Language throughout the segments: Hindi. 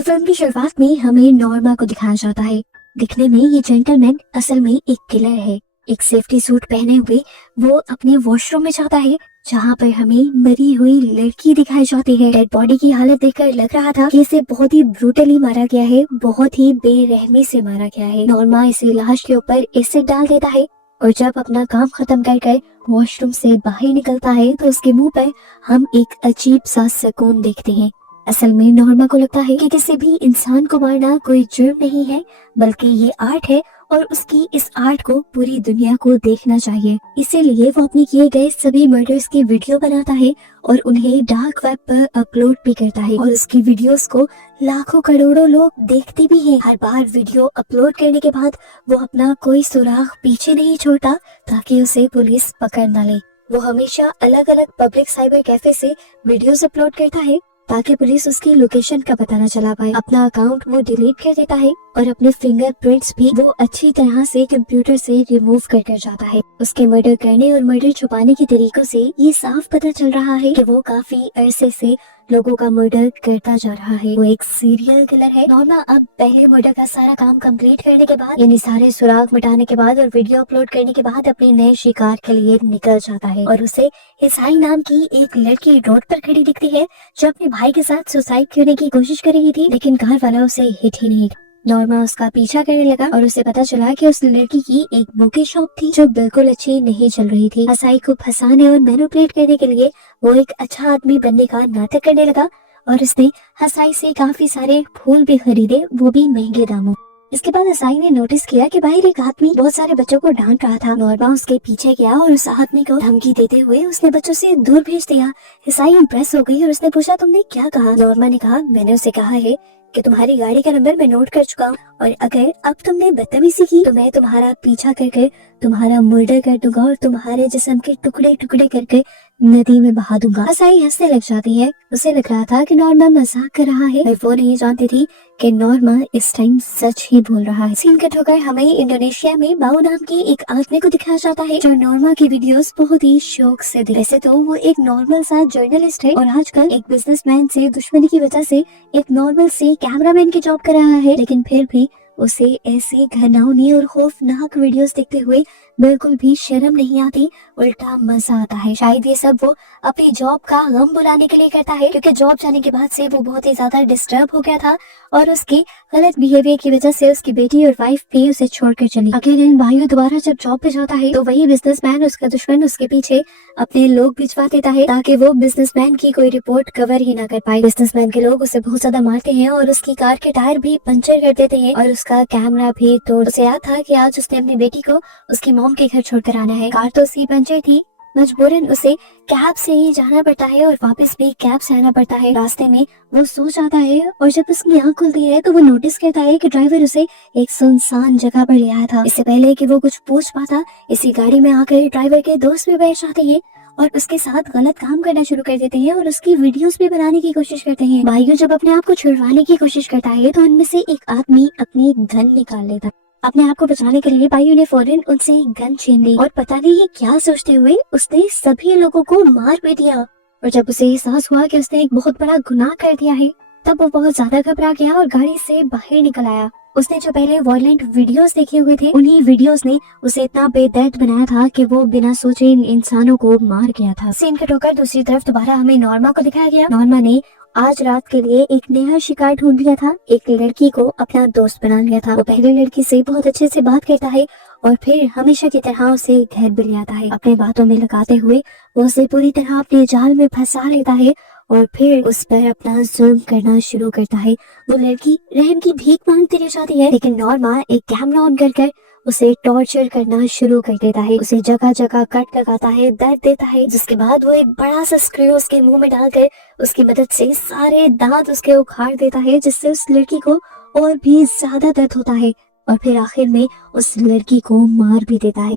तो फिल्म की शुरुआत में हमें नॉर्मा को दिखाया जाता है। दिखने में ये जेंटलमैन असल में एक किलर है। एक सेफ्टी सूट पहने हुए वो अपने वॉशरूम में जाता है, जहाँ पर हमें मरी हुई लड़की दिखाई जाती है। डेड बॉडी की हालत देखकर लग रहा था कि इसे बहुत ही ब्रूटली मारा गया है, बहुत ही बेरहमी से मारा गया है। नॉर्मा इसे लाश के ऊपर एसिड डाल देता है और जब अपना काम खत्म कर वॉशरूम से बाहर निकलता है तो उसके मुंह पर हम एक अजीब सा सुकून देखते हैं। असल में नॉर्मा को लगता है कि किसी भी इंसान को मारना कोई जुर्म नहीं है, बल्कि ये आर्ट है और उसकी इस आर्ट को पूरी दुनिया को देखना चाहिए। इसीलिए वो अपने किए गए सभी मर्डर्स की वीडियो बनाता है और उन्हें डार्क वेब पर अपलोड भी करता है और उसकी वीडियोस को लाखों करोड़ों लोग देखते भी हैं। हर बार वीडियो अपलोड करने के बाद वो अपना कोई सुराग पीछे नहीं छोड़ता ताकि उसे पुलिस पकड़ न ले। वो हमेशा अलग अलग पब्लिक साइबर कैफे से वीडियोस अपलोड करता है ताकि पुलिस उसकी लोकेशन का पता न चला पाए। अपना अकाउंट वो डिलीट कर देता है और अपने फिंगरप्रिंट्स भी वो अच्छी तरह से कंप्यूटर से रिमूव कर जाता है। उसके मर्डर करने और मर्डर छुपाने के तरीकों से ये साफ पता चल रहा है कि वो काफी अरसे से लोगों का मर्डर करता जा रहा है। वो एक सीरियल किलर है। नॉर्मा अब पहले मर्डर का सारा काम कंप्लीट करने के बाद, यानी सारे सुराग मिटाने के बाद और वीडियो अपलोड करने के बाद अपने नए शिकार के लिए निकल जाता है और उसे ईसाई नाम की एक लड़की रोड पर खड़ी दिखती है जो अपने भाई के साथ सुसाइड करने की कोशिश कर रही थी, लेकिन कार वाला उसे हिट ही नहीं। नॉर्मा उसका पीछा करने लगा और उसे पता चला कि उस लड़की की एक बुके शॉप थी जो बिल्कुल अच्छी नहीं चल रही थी। हसाई को फंसाने और मैनिपुलेट करने के लिए वो एक अच्छा आदमी बनने का नाटक करने लगा और उसने हसाई से काफी सारे फूल भी खरीदे, वो भी महंगे दामों। इसके बाद हसाई ने नोटिस किया कि बाहर एक आदमी बहुत सारे बच्चों को डांट रहा था। नॉर्मा उसके पीछे गया और उस आदमी को धमकी देते हुए उसने बच्चों से दूर भेज दिया। हसाई इम्प्रेस हो गई और उसने पूछा, तुमने क्या कहा? नॉर्मा ने कहा, मैंने उसे कहा है कि तुम्हारी गाड़ी का नंबर मैं नोट कर चुका हूँ और अगर अब तुमने बदतमीजी की तो मैं तुम्हारा पीछा कर तुम्हारा मर्डर कर दूंगा और तुम्हारे जिस्म के टुकड़े टुकड़े करके नदी में बहा दूंगा। हसाई हंसने लग जाती है। उसे लग रहा था कि नॉर्मा मजाक कर रहा है, वो नहीं जानती थी कि नॉर्मा इस टाइम सच ही बोल रहा है। सीन कट होकर हमें इंडोनेशिया में बाऊ नाम के एक आदमी को दिखाया जाता है जो नॉर्मा की वीडियोस बहुत ही शौक से देखता है। वैसे तो वो एक नॉर्मल सा जर्नलिस्ट है और आजकल एक बिजनेसमैन से दुश्मनी की वजह से एक नॉर्मल से कैमरामैन की जॉब कर रहा है, लेकिन फिर भी उसे ऐसी घिनौनी और खौफनाक वीडियोस देखते हुए बिल्कुल भी शर्म नहीं आती, उल्टा मजा आता है। शायद ये सब वो अपनी जॉब का गम बुलाने के लिए करता है, क्योंकि जॉब जाने के बाद से वो बहुत ही ज्यादा डिस्टर्ब हो गया था और उसकी गलत बिहेवियर की वजह से उसकी बेटी और वाइफ भी उसे छोड़कर चली। आखिर इन भाइयों दोबारा जब जॉब पे जाता है तो वही बिजनेसमैन, उसका दुश्मन, उसके पीछे अपने लोग भिजवा देता है ताकि वो बिजनेसमैन की कोई रिपोर्ट कवर ही ना कर पाए। बिजनेसमैन के लोग उसे बहुत ज्यादा मारते हैं और उसकी कार के टायर भी पंचर कर देते हैं और उसका कैमरा भी तोड़। उसे याद था कि आज उसने अपनी बेटी को उसकी मॉम के घर छोड़कर आना है। कार तो उसकी पंचर थी, मजबूरन उसे कैब से ही जाना पड़ता है और वापस भी कैब से आना पड़ता है। रास्ते में वो सो जाता है और जब उसकी आंख खुलती है तो वो नोटिस करता है कि ड्राइवर उसे एक सुनसान जगह पर ले आया था। इससे पहले कि वो कुछ पूछ पाता, इसी गाड़ी में आकर ड्राइवर के दोस्त भी बैठ जाते हैं और उसके साथ गलत काम करना शुरू कर देते हैं और उसकी वीडियोस भी बनाने की कोशिश करते हैं। भाइयों जब अपने आप को छुड़वाने की कोशिश करता है तो उनमें से एक आदमी अपनी गन निकाल लेता है। अपने आप को बचाने के लिए भाइयों ने फौरन उनसे गन छीन ली और पता नहीं क्या सोचते हुए उसने सभी लोगों को मार भी दिया। और जब उसे एहसास हुआ कि उसने एक बहुत बड़ा गुनाह कर दिया है तब वो बहुत ज्यादा घबरा गया और गाड़ी से बाहर निकल आया। उसने जो पहले वायलेंट वीडियोस देखे हुए थे उन्हीं वीडियोस ने उसे इतना बेदर्द बनाया था कि वो बिना सोचे इन इंसानों को मार गया था। सीन कट होकर दूसरी तरफ दोबारा हमें नॉर्मा को दिखाया गया। नॉर्मा ने आज रात के लिए एक नया शिकार ढूंढ लिया था। एक लड़की को अपना दोस्त बना लिया था। वो पहले लड़की से बहुत अच्छे से बात करता है और फिर हमेशा की तरह उसे घर भी ले आता है। अपने बातों में लगाते हुए वो उसे पूरी तरह अपने जाल में फंसा लेता है और फिर उस पर अपना जुल्म करना शुरू करता है। वो लड़की रहम की भीख मांगती रह जाती है, लेकिन नॉर्मा एक कैमरा ऑन कर उसे टॉर्चर करना शुरू कर देता है। उसे जगह जगह कट लगाता है, दर्द देता है, जिसके बाद वो एक बड़ा सा स्क्रू उसके मुंह में डालकर उसकी मदद से सारे दांत उसके उखाड़ देता है, जिससे उस लड़की को और भी ज्यादा दर्द होता है और फिर आखिर में उस लड़की को मार भी देता है।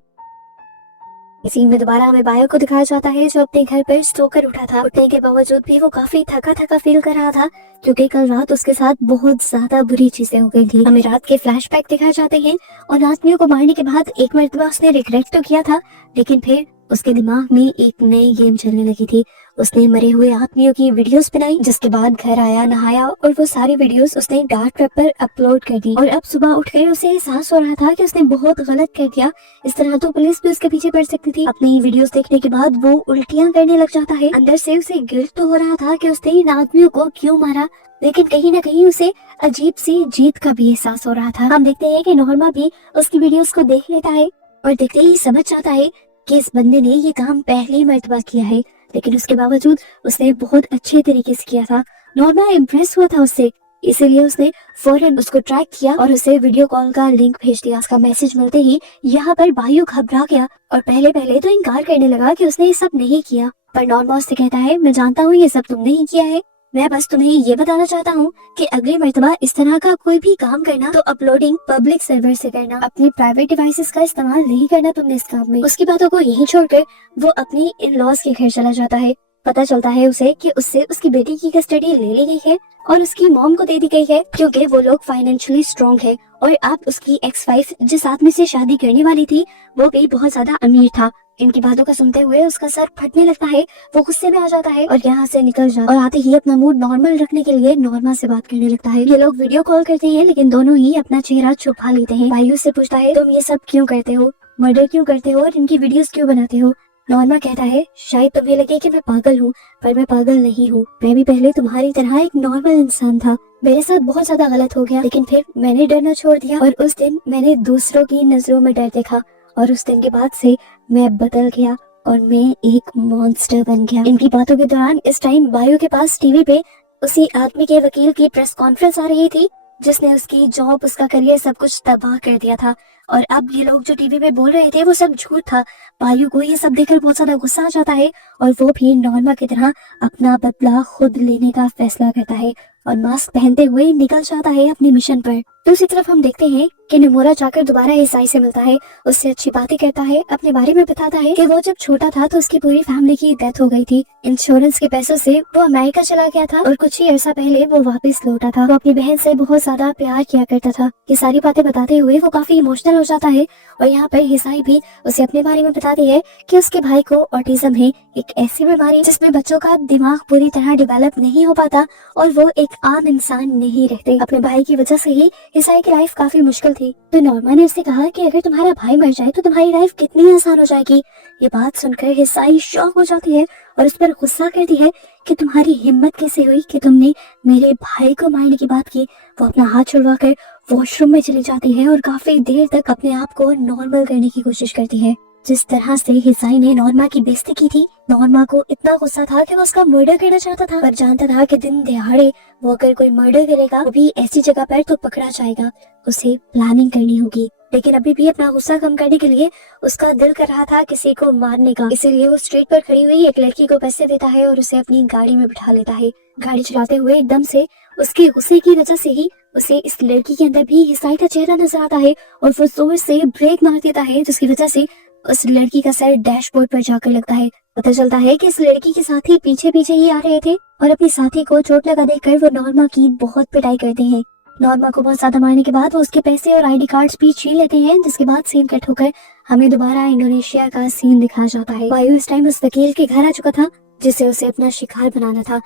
सीन में दोबारा हमें बायो को दिखाया जाता है जो अपने घर पर सोकर उठा था। उठने के बावजूद भी वो काफी थका थका फील कर रहा था क्योंकि कल रात उसके साथ बहुत ज्यादा बुरी चीजें हो गई थी। हमें रात के फ्लैशबैक दिखाए जाते हैं और आदमियों को मारने के बाद एक मरतबा उसने रिग्रेट तो किया था, लेकिन फिर उसके दिमाग में एक नई गेम चलने लगी थी। उसने मरे हुए आदमियों की वीडियोस बनाई, जिसके बाद घर आया, नहाया और वो सारी वीडियोस उसने डार्क वेब पर अपलोड कर दी। और अब सुबह उठकर उसे एहसास हो रहा था कि उसने बहुत गलत कर दिया। इस तरह तो पुलिस भी उसके पीछे पड़ सकती थी। अपनी वीडियोस देखने के बाद वो उल्टियां करने लग जाता है। अंदर से उसे गिल्ट तो हो रहा था कि उसने इन आदमियों को क्यों मारा, लेकिन कहीं ना कहीं उसे अजीब सी जीत का भी एहसास हो रहा था। हम देखते हैं कि नॉर्मा भी उसकी वीडियोस को देख लेता है और देखते ही समझ जाता है कि इस बंदे ने ये काम पहली मर्तबा किया है, लेकिन उसके बावजूद उसने बहुत अच्छे तरीके से किया था। नॉर्मा इम्प्रेस हुआ था उससे, इसीलिए उसने फौरन उसको ट्रैक किया और उसे वीडियो कॉल का लिंक भेज दिया। उसका मैसेज मिलते ही यहाँ पर बायू घबरा गया और पहले पहले तो इनकार करने लगा कि उसने ये सब नहीं किया। पर नॉर्मा उससे कहता है, मैं जानता हूँ ये सब तुमने ही किया है, मैं बस तुम्हें ये बताना चाहता हूँ कि अगली मर्तबा इस तरह का कोई भी काम करना तो अपलोडिंग पब्लिक सर्वर से करना, अपने प्राइवेट डिवाइसेस का इस्तेमाल नहीं करना तुमने इस काम में। उसकी बातों को यहीं छोड़कर वो अपनी इन लॉज के घर चला जाता है। पता चलता है उसे कि उससे उसकी बेटी की कस्टडी ले ली गई है और उसकी मॉम को दे दी गई है, क्योंकि वो लोग फाइनेंशियली स्ट्रॉन्ग है। और अब उसकी एक्स वाइफ जिस आदमी से शादी करने वाली थी वो भी बहुत ज्यादा अमीर था। इनकी बातों का सुनते हुए उसका सर फटने लगता है, वो गुस्से में आ जाता है और यहाँ से निकल जाता है। और आते ही अपना मूड नॉर्मल रखने के लिए नॉर्मा से बात करने लगता है। ये लोग वीडियो कॉल करते हैं, लेकिन दोनों ही अपना चेहरा छुपा लेते हैं। बायू से पूछता है, तुम ये सब क्यों करते हो, मर्डर क्यों करते हो और इनकी वीडियोस क्यों बनाते हो। नॉर्मा कहता है, शायद तुम्हें लगे कि मैं पागल हूँ, पर मैं पागल नहीं हूँ। मैं भी पहले तुम्हारी तरह एक नॉर्मल इंसान था। मेरे साथ बहुत ज्यादा गलत हो गया, लेकिन फिर मैंने डरना छोड़ दिया और उस दिन मैंने दूसरों की नजरों में डर देखा और उस दिन के बाद से मैं बदल गया और मैं एक मॉन्स्टर बन गया। इनकी बातों के दौरान इस टाइम बायू के पास टीवी पे उसी आदमी के वकील की प्रेस कॉन्फ्रेंस आ रही थी, जिसने उसकी जॉब, उसका करियर, सब कुछ तबाह कर दिया था। और अब ये लोग जो टीवी पे बोल रहे थे वो सब झूठ था। बायू को ये सब देखकर बहुत ज्यादा गुस्सा आ जाता है और वो भी नॉर्मा की तरह अपना बदला खुद लेने का फैसला करता है और मास्क पहनते हुए निकल जाता है अपने मिशन पर। दूसरी तरफ हम देखते हैं कि नमूरा जाकर दोबारा ईसाई से मिलता है, उससे अच्छी बातें करता है, अपने बारे में बताता है कि वो जब छोटा था तो उसकी पूरी फैमिली की डेथ हो गई थी। इंश्योरेंस के पैसों से वो अमेरिका चला गया था और कुछ ही अरसा पहले वो वापस लौटा था। वो अपनी बहन से बहुत ज्यादा प्यार किया करता था। ये सारी बातें बताते हुए वो काफी इमोशनल हो जाता है और यहाँ पर ईसाई भी उसे अपने बारे में बताती है कि उसके भाई को ऑटिज्म है, एक ऐसी बीमारी जिसमें बच्चों का दिमाग पूरी तरह डेवलप नहीं हो पाता और वो एक आम इंसान नहीं रहते। अपने भाई की वजह से ही ईसाई की लाइफ काफी मुश्किल थी। तो नॉर्मा ने उससे कहा कि अगर तुम्हारा भाई मर जाए तो तुम्हारी लाइफ कितनी आसान हो जाएगी। ये बात सुनकर ईसाई शॉक हो जाती है और उस पर गुस्सा करती है कि तुम्हारी हिम्मत कैसे हुई कि तुमने मेरे भाई को मारने की बात की। वो अपना हाथ छुड़वाकर वॉशरूम में चली जाती है और काफी देर तक अपने आप को नॉर्मल करने की कोशिश करती है। जिस तरह से हिसाई ने नॉर्मा की बेइज्जती की थी, नॉर्मा को इतना गुस्सा था कि वो उसका मर्डर करना चाहता था, पर जानता था कि दिन दिहाड़े वो अगर कोई मर्डर करेगा वो भी ऐसी जगह पर तो पकड़ा जाएगा। उसे प्लानिंग करनी होगी, लेकिन अभी भी अपना गुस्सा कम करने के लिए उसका दिल कर रहा था किसी को मारने का। इसीलिए वो स्ट्रीट पर खड़ी हुई एक लड़की को पैसे देता है और उसे अपनी गाड़ी में बिठा लेता है। गाड़ी चलाते हुए एकदम से उसके गुस्से की वजह से ही उसे इस लड़की के अंदर भी हिसाई का चेहरा नजर आता है और वो जोर से ब्रेक मार देता है, जिसकी वजह से उस लड़की का सर डैशबोर्ड पर जाकर लगता है। पता चलता है कि इस लड़की के साथी पीछे पीछे ही आ रहे थे और अपने साथी को चोट लगा देकर वो नॉर्मा की बहुत पिटाई करते हैं। नॉर्मा को बहुत ज्यादा मारने के बाद वो उसके पैसे और आईडी कार्ड्स भी छीन लेते हैं, जिसके बाद सीन कट होकर हमें दोबारा इंडोनेशिया का सीन दिखाया जाता है। वायु इस टाइम उस वकील के घर आ चुका था जिसे उसे अपना शिकार बनाना था।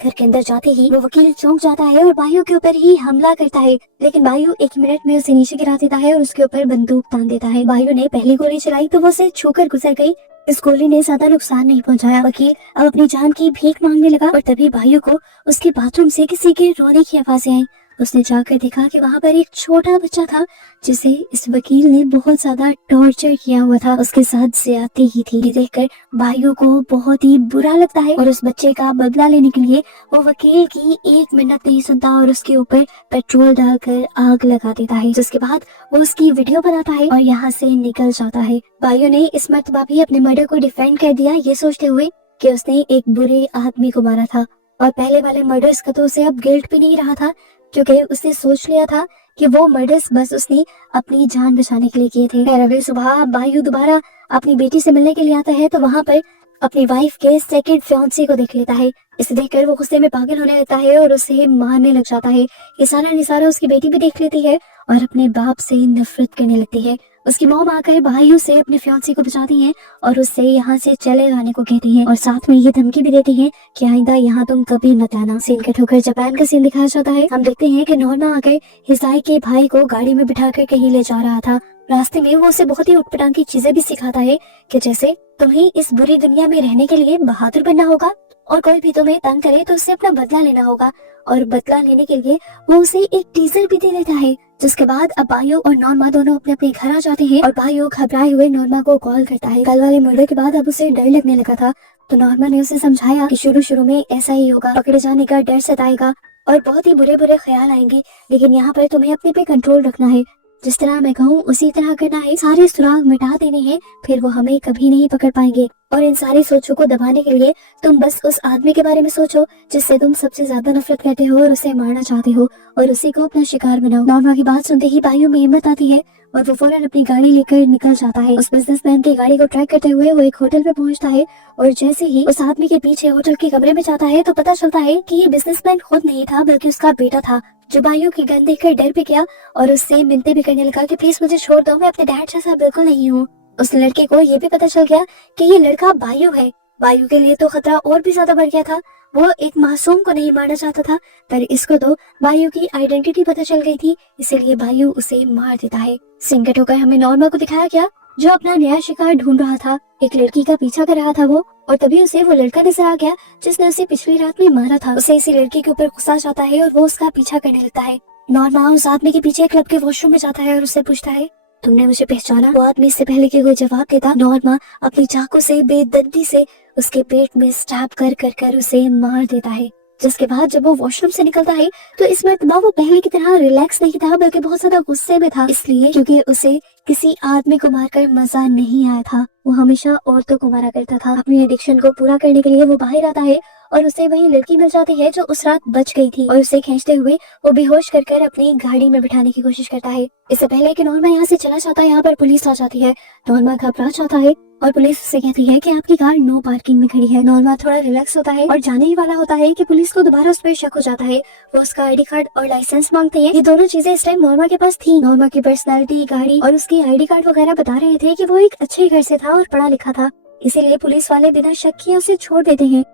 घर के अंदर जाते ही वो वकील चौंक जाता है और बायू के ऊपर ही हमला करता है, लेकिन बायू 1 मिनट में उसे नीचे गिरा देता है और उसके ऊपर बंदूक तान देता है। बायू ने पहली गोली चलाई तो वो उसे छूकर गुजर गई। इस गोली ने ज्यादा नुकसान नहीं पहुंचाया। वकील अब अपनी जान की भीख मांगने लगा और तभी बायू को उसके बाथरूम से किसी के रोने की आवाजें आई। उसने जाकर देखा कि वहाँ पर एक छोटा बच्चा था जिसे इस वकील ने बहुत ज्यादा टॉर्चर किया हुआ था, उसके साथ ज्यादती की थी। ये देखकर बायू को बहुत ही बुरा लगता है और उस बच्चे का बदला लेने के लिए वो वकील की 1 मिनट नहीं सुनता और उसके ऊपर पेट्रोल डालकर आग लगा देता है, जिसके बाद वो उसकी वीडियो बनाता है और यहाँ से निकल जाता है। बायू ने इस मर्तबा भी अपने मर्डर को डिफेंड कर दिया, ये सोचते हुए कि उसने एक बुरे आदमी को मारा था और पहले वाले मर्डर्स का तो उसे अब गिल्ट भी नहीं रहा था, क्योंकि उसने सोच लिया था कि वो मर्डर्स बस उसने अपनी जान बचाने के लिए किए थे। फिर अगली सुबह बायू दोबारा अपनी बेटी से मिलने के लिए आता है तो वहाँ पर अपनी वाइफ के सेकंड फियांसे को देख लेता है। इसे देखकर वो गुस्से में पागल होने लगता है और उसे मारने लग जाता है। ये सारा निसारा उसकी बेटी भी देख लेती है और अपने बाप से नफरत करने लगती है। उसकी मॉम आकर भाइयों से अपने फियांसे को बचाती है और उससे यहाँ से चले जाने को कहती है और साथ में ये धमकी भी देती है कि आइंदा यहाँ तुम कभी मत आना। सीन कट होकर जापान का सीन दिखाया जाता है। हम देखते हैं कि नॉर्मा आकर हिसाई के भाई को गाड़ी में बिठाकर कहीं ले जा रहा था। रास्ते में वो उसे बहुत ही उटपटांग की चीजें भी सिखाता है कि जैसे तुम्हें इस बुरी दुनिया में रहने के लिए बहादुर बनना होगा और कोई भी तुम्हें तंग करे तो उससे अपना बदला लेना होगा, और बदला लेने के लिए वो उसे एक टीजर भी दे देता है। जिसके बाद अब बायो और नॉर्मा दोनों अपने अपने घर आ जाते हैं और बायो घबराए हुए नॉर्मा को कॉल करता है। कल वाले मुर्दे के बाद अब उसे डर लगने लगा था, तो नॉर्मा ने उसे समझाया कि शुरू में ऐसा ही होगा, पकड़े जाने का डर सताएगा और बहुत ही बुरे बुरे ख्याल आएंगे, लेकिन यहाँ पर तुम्हें अपने पे कंट्रोल रखना है। जिस तरह मैं कहूँ उसी तरह करना है, सारे सुराग मिटा देने हैं, फिर वो हमें कभी नहीं पकड़ पाएंगे। और इन सारी सोचों को दबाने के लिए तुम बस उस आदमी के बारे में सोचो जिससे तुम सबसे ज्यादा नफरत करते हो और उसे मारना चाहते हो, और उसी को अपना शिकार बनाओ। नॉर्मा की बात सुनते ही बायो में हिम्मत आती है और वो फौरन अपनी गाड़ी लेकर निकल जाता है। उस बिजनेसमैन की गाड़ी को ट्रैक करते हुए वो एक होटल पे पहुंचता है और जैसे ही उस आदमी के पीछे होटल के कमरे में जाता है तो पता चलता है कि ये बिजनेसमैन खुद नहीं था बल्कि उसका बेटा था, जो बायो की गन देखकर डर भी गया और उससे मिन्नतें भी करने लगा कि प्लीज मुझे छोड़ दो, मैं अपने डैड जैसा बिल्कुल नहीं हूँ। उस लड़के को ये भी पता चल गया कि ये लड़का बायो है। बायो के लिए तो खतरा और भी ज्यादा बढ़ गया था। वो एक मासूम को नहीं मारना चाहता था, पर इसको तो बायो की आइडेंटिटी पता चल गई थी, इसीलिए बायो उसे मार देता है। सिंगट होकर हमें नॉर्मा को दिखाया गया जो अपना नया शिकार ढूंढ रहा था। एक लड़की का पीछा कर रहा था वो, और तभी उसे वो लड़का नजर आ गया जिसने उसे पिछली रात में मारा था। उसे इसी लड़की के ऊपर गुस्सा आता है और वो उसका पीछा करने लगता है। नॉर्मा उस आदमी के पीछे क्लब के वॉशरूम में जाता है और उससे पूछता है, तुमने मुझे पहचाना? वो आदमी इससे पहले कि कोई जवाब देता, नॉर्मा अपनी चाकू से बेदर्दी से उसके पेट में स्टैब कर कर कर उसे मार देता है। जिसके बाद जब वो वॉशरूम से निकलता है तो इस मर्तबा वो पहले की तरह रिलैक्स नहीं था बल्कि बहुत ज्यादा गुस्से में था, इसलिए क्योंकि उसे किसी आदमी को मारकर मजा नहीं आया था। वो हमेशा औरतों को मारा करता था। अपनी एडिक्शन को पूरा करने के लिए वो बाहर आता है और उसे वही लड़की मिल जाती है जो उस रात बच गई थी, और उसे खींचते हुए वो बेहोश कर कर अपनी गाड़ी में बिठाने की कोशिश करता है। इससे पहले कि नॉर्मा यहाँ से चला जाता है, यहाँ पर पुलिस आ जाती है। नॉर्मा घबरा जाता है और पुलिस उससे कहती है कि आपकी कार नो पार्किंग में खड़ी है। नॉर्मा थोड़ा रिलैक्स होता है और जाने ही वाला होता है कि पुलिस को दोबारा उस पर शक हो जाता है। वो उसका आईडी कार्ड और लाइसेंस मांगते हैं। ये दोनों चीजें इस टाइम नॉर्मा के पास थी। नॉर्मा की पर्सनालिटी, गाड़ी और उसकी आईडी कार्ड वगैरह बता रहे थे कि वो एक अच्छे घर से था और पढ़ा लिखा था, इसीलिए पुलिस वाले बिना शक किए उसे छोड़ देते हैं।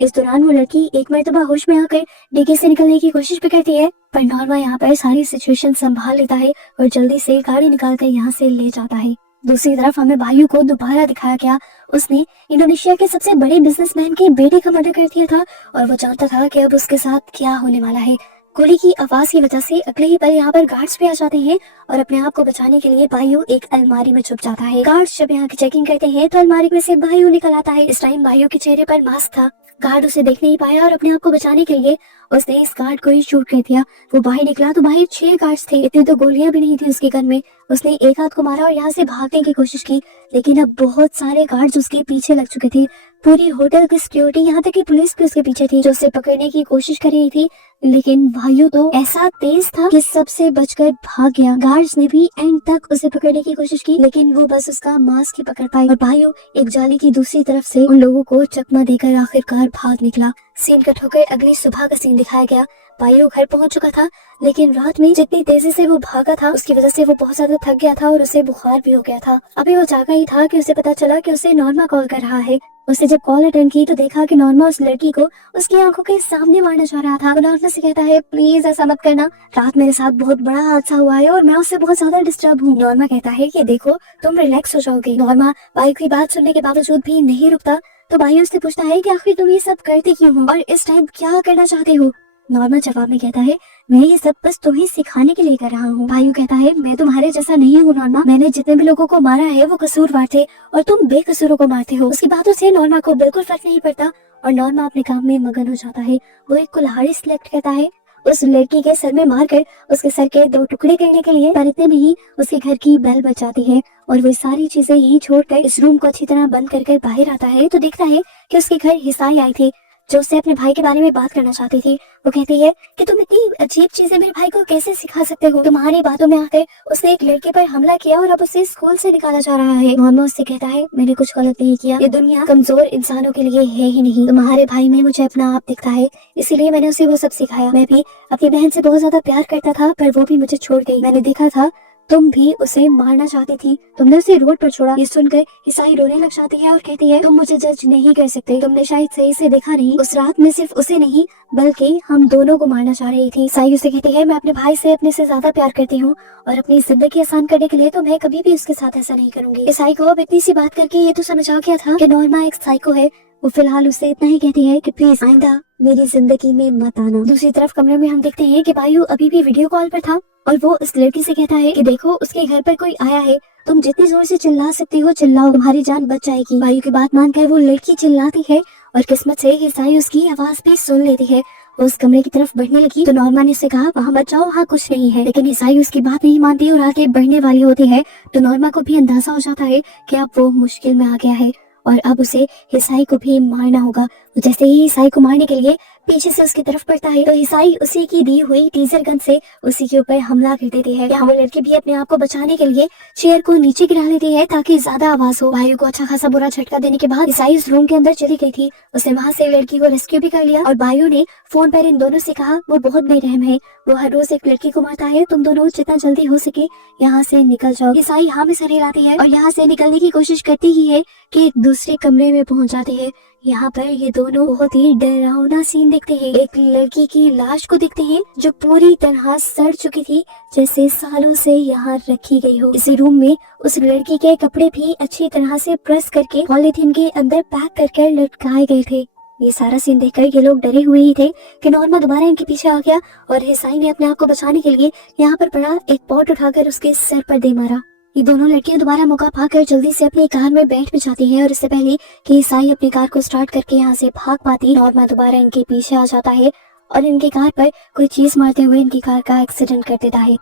इस दौरान वो लड़की एक मर्तबा होश में आकर डिग्गी से निकलने की कोशिश भी करती है, पर नॉर्मा यहाँ पर सारी सिचुएशन संभाल लेता है और जल्दी से गाड़ी निकालकर यहाँ से ले जाता है। दूसरी तरफ हमें बायो को दोबारा दिखाया गया। उसने इंडोनेशिया के सबसे बड़े बिजनेसमैन के बेटे का मर्डर कर दिया था और वो जानता था कि अब उसके साथ क्या होने वाला है। गोली की आवाज की वजह से अगले ही पल यहाँ पर गार्ड्स भी आ जाते हैं और अपने आप को बचाने के लिए बायो एक अलमारी में छुप जाता है। गार्ड्स जब यहाँ की चेकिंग करते हैं तो अलमारी में से बायो निकल आता है। इस टाइम बायो के चेहरे पर मास्क था। गार्ड उसे देख नहीं पाया और अपने आप को बचाने के लिए उसने इस गार्ड को ही शूट कर दिया। वो बाहर निकला तो बाहर 6 गार्ड्स थे। इतनी तो गोलियां भी नहीं थी उसकी गन में। उसने एक हाथ को मारा और यहाँ से भागने की कोशिश की, लेकिन अब बहुत सारे गार्ड्स उसके पीछे लग चुके थे। पूरी होटल की सिक्योरिटी, यहाँ तक कि पुलिस भी उसके पीछे थी जो उसे पकड़ने की कोशिश कर रही थी, लेकिन भाइयों तो ऐसा तेज था कि सबसे बचकर भाग गया। गार्ड्स ने भी एंड तक उसे पकड़ने की कोशिश की, लेकिन वो बस उसका मास्क ही पकड़ पाई और भाइयों एक जाली की दूसरी तरफ से उन लोगों को चकमा देकर आखिरकार भाग निकला। सीन कट होकर अगली सुबह का सीन दिखाया गया। बायो घर पहुंच चुका था, लेकिन रात में जितनी तेजी से वो भागा था उसकी वजह से वो बहुत ज्यादा थक गया था और उसे बुखार भी हो गया था। अभी वो जागा ही था कि उसे पता चला कि उसे नॉर्मा कॉल कर रहा है। उसने जब कॉल अटेंड की तो देखा कि नॉर्मा उस लड़की को उसकी आंखों के सामने मारना चाह रहा था। वो नॉर्मा से कहता है, प्लीज ऐसा मत करना, रात मेरे साथ बहुत बड़ा हादसा हुआ है और मैं उससे बहुत ज्यादा डिस्टर्ब हूँ। नॉर्मा कहता है कि देखो तुम रिलैक्स हो जाओगे। नॉर्मा बायो की बात सुनने के बावजूद भी नहीं रुकता, तो बायो उससे पूछता है कि आखिर तुम ये सब करते क्यों हो और इस टाइम क्या करना चाहते हो। नॉर्मा जवाब में कहता है, मैं ये सब बस तुम्हें सिखाने के लिए कर रहा हूँ। बायो कहता है, मैं तुम्हारे जैसा नहीं हूँ नॉर्मा, मैंने जितने भी लोगों को मारा है वो कसूरवार थे और तुम बेकसूरों को मारते हो। उसकी बातों से नॉर्मा को बिल्कुल फर्क नहीं पड़ता और नॉर्मा अपने काम में मगन हो जाता है। वो एक कुल्हाड़ी सिलेक्ट करता है उस लड़की के सर में मारकर उसके सर के 2 टुकड़े करने के लिए, पर इतने में ही उसके घर की बेल बज जाती है और वो सारी चीजें यहीं छोड़कर इस रूम को अच्छी तरह बंद कर बाहर आता है तो देखता है कि उसके घर हिसाई आई थी जो उससे अपने भाई के बारे में बात करना चाहती थी। वो कहती है कि तुम इतनी अजीब चीजें मेरे भाई को कैसे सिखा सकते हो। तुम्हारी बातों में आकर उसने एक लड़के पर हमला किया और अब उसे स्कूल से निकाला जा रहा है। नॉर्मा उससे कहता है, मैंने कुछ गलत नहीं किया, ये दुनिया कमजोर इंसानों के लिए है ही नहीं। तुम्हारे भाई में मुझे अपना आप दिखता है, इसीलिए मैंने उसे वो सब सिखाया। मैं भी अपनी बहन से बहुत ज्यादा प्यार करता था पर वो भी मुझे छोड़ गई। मैंने देखा था तुम भी उसे मारना चाहती थी, तुमने उसे रोड पर छोड़ा। ये सुनकर ईसाई रोने लग जाती है और कहती है, तुम मुझे जज नहीं कर सकते, तुमने शायद सही से देखा नहीं। उस रात में सिर्फ उसे नहीं बल्कि हम दोनों को मारना चाह रही थी। ईसाई उसे कहती है, मैं अपने भाई से अपने से ज्यादा प्यार करती हूँ और अपनी जिंदगी आसान करने के लिए तो मैं कभी भी उसके साथ ऐसा नहीं करूंगी। ईसाई को अब इतनी सी बात करके ये तो समझ आ गया था कि नॉर्मा एक साइको है। वो फिलहाल उससे इतना ही कहती है कि प्लीज आइंदा मेरी जिंदगी में मत आना। दूसरी तरफ कमरे में हम देखते हैं कि वायु अभी भी वीडियो कॉल पर था और वो उस लड़की से कहता है कि देखो उसके घर पर कोई आया है, तुम जितनी जोर से चिल्ला सकती हो चिल्लाओ, तुम्हारी जान बच जाएगी। वायु की बात मानकर वो लड़की चिल्लाती है और किस्मत से ईसाई उसकी आवाज भी सुन लेती है। वो उस कमरे की तरफ बढ़ने लगी तो नॉर्मा ने उससे कहा, वहाँ मत जाओ, वहाँ कुछ नहीं है। लेकिन ईसाई उसकी बात नहीं मानती और आगे बढ़ने वाली होती है तो नॉर्मा को भी अंदाजा हो जाता है कि अब वो मुश्किल में आ गया है और अब उसे ईसाई को भी मारना होगा। जैसे ही ईसाई को मारने के लिए पीछे से उसकी तरफ पड़ता है तो ईसाई उसी की दी हुई टीजर गन से उसी के ऊपर हमला कर देती है। यहाँ वो लड़की भी अपने आप को बचाने के लिए चेयर को नीचे गिरा लेती है ताकि ज्यादा आवाज हो। वायु को अच्छा खासा बुरा झटका देने के बाद ईसाई उस रूम के अंदर चली गई थी। उसने वहाँ से लड़की को रेस्क्यू भी कर लिया और वायु ने फोन पर इन दोनों से कहा वो बहुत बेरहम है, वो हर रोज एक लड़की को मारता है, तुम दोनों जितना जल्दी हो सके यहाँ से निकल जाओ। ईसाई हाँ में सर हिलाती है और यहाँ से निकलने की कोशिश करती ही है कि एक दूसरे कमरे में पहुंच जाती है। यहाँ पर ये दोनों बहुत ही डरावना सीन देखते हैं। एक लड़की की लाश को देखते हैं जो पूरी तरह सड़ चुकी थी, जैसे सालों से यहाँ रखी गई हो। इसी रूम में उस लड़की के कपड़े भी अच्छी तरह से प्रेस करके पॉलीथीन के अंदर पैक करके लटकाए गए थे। ये सारा सीन देखकर ये लोग डरे हुए ही थे कि नॉर्मा दोबारा इनके पीछे आ गया और ईसाई ने अपने आप को बचाने के लिए यहाँ पर पड़ा एक पॉट उठाकर उसके सर पर दे मारा। ये दोनों लड़कियां दोबारा मौका पाकर जल्दी से अपनी कार में बैठ भी जाती हैं और इससे पहले कि ईसाई अपनी कार को स्टार्ट करके यहाँ से भाग पाती, नॉर्मा दोबारा इनके पीछे आ जाता है और इनकी कार पर कोई चीज मारते हुए इनकी कार का एक्सीडेंट कर देता है।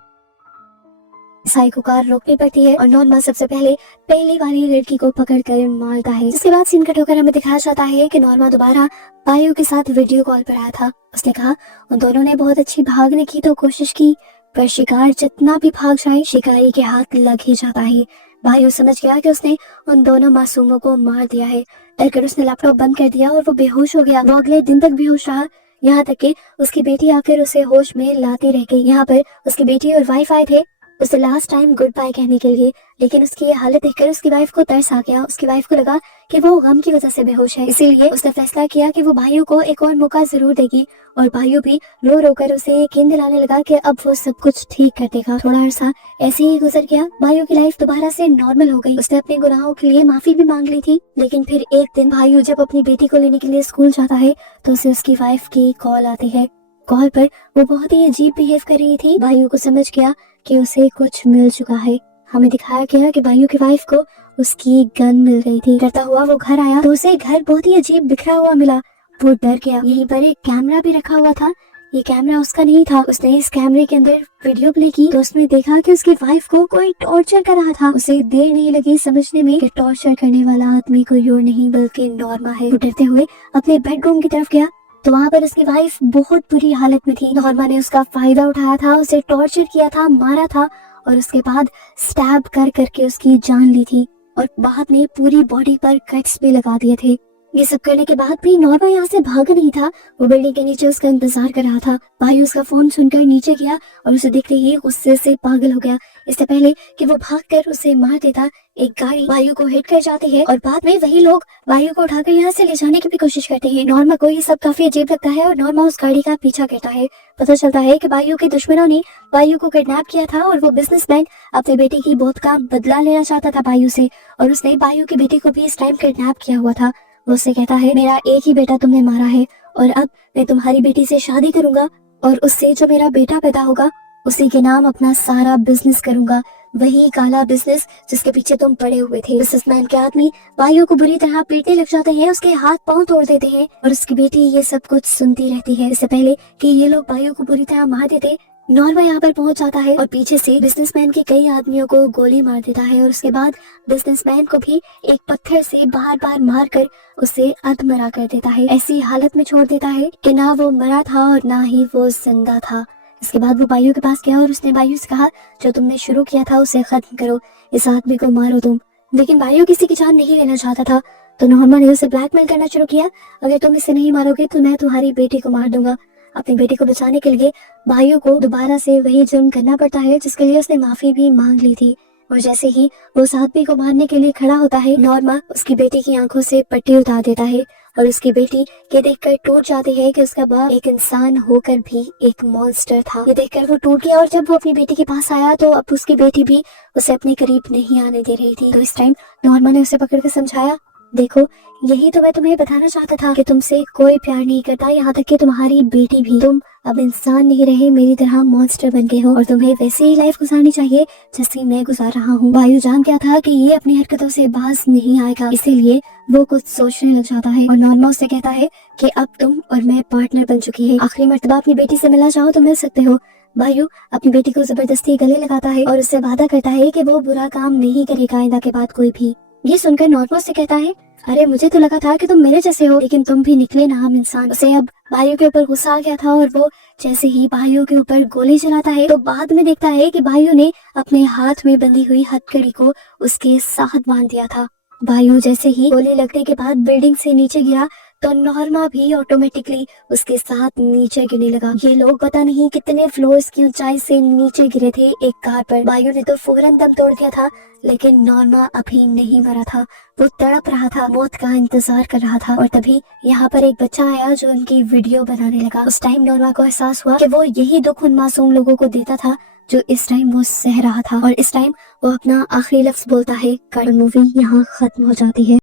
ईसाई को कार रोकनी पड़ती है और नॉर्मा सबसे पहली वाली लड़की को पकड़कर मारता है। जिसके बाद सीन कट होकर हमें दिखाया जाता है कि नॉर्मा दोबारा वायु के साथ वीडियो कॉल पर आया था। उसने कहा उन दोनों ने बहुत अच्छी भागने की तो कोशिश की पर शिकार जितना भी भाग जाए शिकारी के हाथ लग ही जाता है। वायु समझ गया कि उसने उन दोनों मासूमों को मार दिया है। डरकर उसने लैपटॉप बंद कर दिया और वो बेहोश हो गया। वो अगले दिन तक बेहोश रहा, यहाँ तक कि उसकी बेटी आकर उसे होश में लाती रह गई। यहाँ पर उसकी बेटी और वाइफ आए थे उसे लास्ट टाइम गुड बाय कहने के लिए, लेकिन उसकी ये हालत देखकर उसकी वाइफ को तरस आ गया। उसकी वाइफ को लगा कि वो गम की वजह से बेहोश है, इसीलिए उसने फैसला किया कि वो भाइयों को एक और मौका जरूर देगी और भाइयों भी रो रो कर उसे यकीन दिलाने लगा कि अब वो सब कुछ ठीक कर देगा। थोड़ा अरसा ऐसे ही गुजर गया। भाइयों की लाइफ दोबारा से नॉर्मल हो गई। उसने अपने गुनाहों के लिए माफी भी मांग ली थी। लेकिन फिर एक दिन भाइयों जब अपनी बेटी को लेने के लिए स्कूल जाता है तो उसे उसकी वाइफ की कॉल आती है। कॉल पर वो बहुत ही अजीब बिहेव कर रही थी। भाइयों को समझ गया कि उसे कुछ मिल चुका है। हमें दिखाया गया कि भाइयों की वाइफ को उसकी गन मिल गई थी। डरता हुआ वो घर आया तो उसे घर बहुत ही अजीब बिखरा हुआ मिला। वो डर गया। यहीं पर एक कैमरा भी रखा हुआ था। ये कैमरा उसका नहीं था। उसने इस कैमरे के अंदर वीडियो प्ले की तो उसने देखा कि उसकी वाइफ को कोई टॉर्चर कर रहा था। उसे देर नहीं लगी समझने में कि टॉर्चर करने वाला आदमी कोई और नहीं बल्कि नॉर्मा है। वो डरते हुए अपने बेडरूम की तरफ गया तो वहाँ पर उसकी वाइफ बहुत बुरी हालत में थी। नॉर्मा ने उसका फायदा उठाया था, उसे टॉर्चर किया था, मारा था और उसके बाद स्टैब कर करके उसकी जान ली थी और बाद में पूरी बॉडी पर कट्स भी लगा दिए थे। ये सब करने के बाद भी नॉर्मा यहाँ से भागा नहीं था। वो बिल्डिंग के नीचे उसका इंतजार कर रहा था। भाई उसका फोन सुनकर नीचे गया और उसे देखते ही गुस्से से पागल हो गया। इससे पहले कि वो भागकर उसे मार देता, एक गाड़ी वायु को हिट कर जाती है और बाद में वही लोग वायु को उठाकर यहाँ से ले जाने की भी कोशिश करते हैं। नॉर्मा को ये सब काफी अजीब लगता है और नॉर्मा उस गाड़ी का पीछा करता है। पता चलता है कि वायु के दुश्मनों ने वायु को किडनैप किया था और वो बिजनेसमैन अपने बेटे की मौत का बदला लेना चाहता था वायु से और उसने वायु की बेटी को भी इस टाइम किडनैप किया हुआ था। वो उससे कहता है मेरा एक ही बेटा तुमने मारा है और अब मैं तुम्हारी बेटी से शादी करूंगा और उससे जो मेरा बेटा पैदा होगा उसी के नाम अपना सारा बिजनेस करूंगा, वही काला बिजनेस जिसके पीछे तुम पड़े हुए थे। बिजनेसमैन के आदमी वायु को बुरी तरह पीटने लग जाते हैं, उसके हाथ पांव तोड़ देते हैं और उसकी बेटी ये सब कुछ सुनती रहती है। इससे पहले कि ये लोग वायु को बुरी तरह मार देते, नॉर्मा यहाँ पर पहुंच जाता है और पीछे से बिजनेसमैन के कई आदमियों को गोली मार देता है और उसके बाद बिजनेसमैन को भी एक पत्थर से बार बार मार कर उसे अधमरा कर देता है। ऐसी हालत में छोड़ देता है कि ना वो मरा था और ना ही वो जिंदा था। इसके बाद वो वायु के पास गया और उसने वायु से कहा जो तुमने शुरू किया था उसे खत्म करो, इस आदमी को मारो तुम। लेकिन वायु किसी की जान नहीं लेना चाहता था तो नॉर्मा ने उसे ब्लैकमेल करना शुरू किया, अगर तुम इसे नहीं मारोगे तो मैं तुम्हारी बेटी को मार दूंगा। अपनी बेटी को बचाने के लिए भाइयों को दोबारा से वही जुर्म करना पड़ता है जिसके लिए उसने माफी भी मांग ली थी। और जैसे ही वो उस आदमी को मारने के लिए खड़ा होता है, नॉर्मा उसकी बेटी की आंखों से पट्टी उतार देता है और उसकी बेटी ये देखकर टूट जाती है कि उसका बाप एक इंसान होकर भी एक मॉन्स्टर था। ये देखकर वो टूट गया और जब वो अपनी बेटी के पास आया तो अब उसकी बेटी भी उसे अपने करीब नहीं आने दे रही थी। तो इस टाइम नॉर्मा ने उसे पकड़ के समझाया, देखो यही तो मैं तुम्हें बताना चाहता था कि तुमसे कोई प्यार नहीं करता, यहाँ तक कि तुम्हारी बेटी भी। तुम अब इंसान नहीं रहे, मेरी तरह मॉन्स्टर बन गए हो और तुम्हें वैसे ही लाइफ गुजारनी चाहिए जैसे मैं गुजार रहा हूँ। वायु जान क्या था कि ये अपनी हरकतों से बाज नहीं आएगा, इसीलिए वो कुछ सोचने लग जाता है और नॉर्मा उससे कहता है कि अब तुम और मैं पार्टनर बन चुकी है, आखिरी मर्तबा अपनी बेटी से मिलना चाहो तो मिल सकते हो। वायु अपनी बेटी को जबरदस्ती गले लगाता है और उससे वादा करता है कि वो बुरा काम नहीं करेगा आइंदा के बाद कोई भी। ये सुनकर नॉर्मा से कहता है, अरे मुझे तो लगा था कि तुम मेरे जैसे हो, लेकिन तुम भी निकले ना हम इंसान। उसे अब भाइयों के ऊपर गुस्सा आ गया था और वो जैसे ही भाइयों के ऊपर गोली चलाता है तो बाद में देखता है कि भाइयों ने अपने हाथ में बंधी हुई हथकड़ी को उसके साथ बांध दिया था। भाइयों जैसे ही गोली लगने के बाद बिल्डिंग से नीचे गिरा तो नॉर्मा भी ऑटोमेटिकली उसके साथ नीचे गिरने लगा। ये लोग पता नहीं कितने फ्लोर्स की ऊंचाई से नीचे गिरे थे एक कार पर। भाइयों ने तो फौरन दम तोड़ दिया था, लेकिन नॉर्मा अभी नहीं मरा था, वो तड़प रहा था, मौत का इंतजार कर रहा था। और तभी यहाँ पर एक बच्चा आया जो उनकी वीडियो बनाने लगा। उस टाइम नॉर्मा को एहसास हुआ कि वो यही दुख उन मासूम लोगों को देता था जो इस टाइम वो सह रहा था। और इस टाइम वो अपना आखिरी लफ्ज बोलता है, मूवी यहाँ खत्म हो जाती है।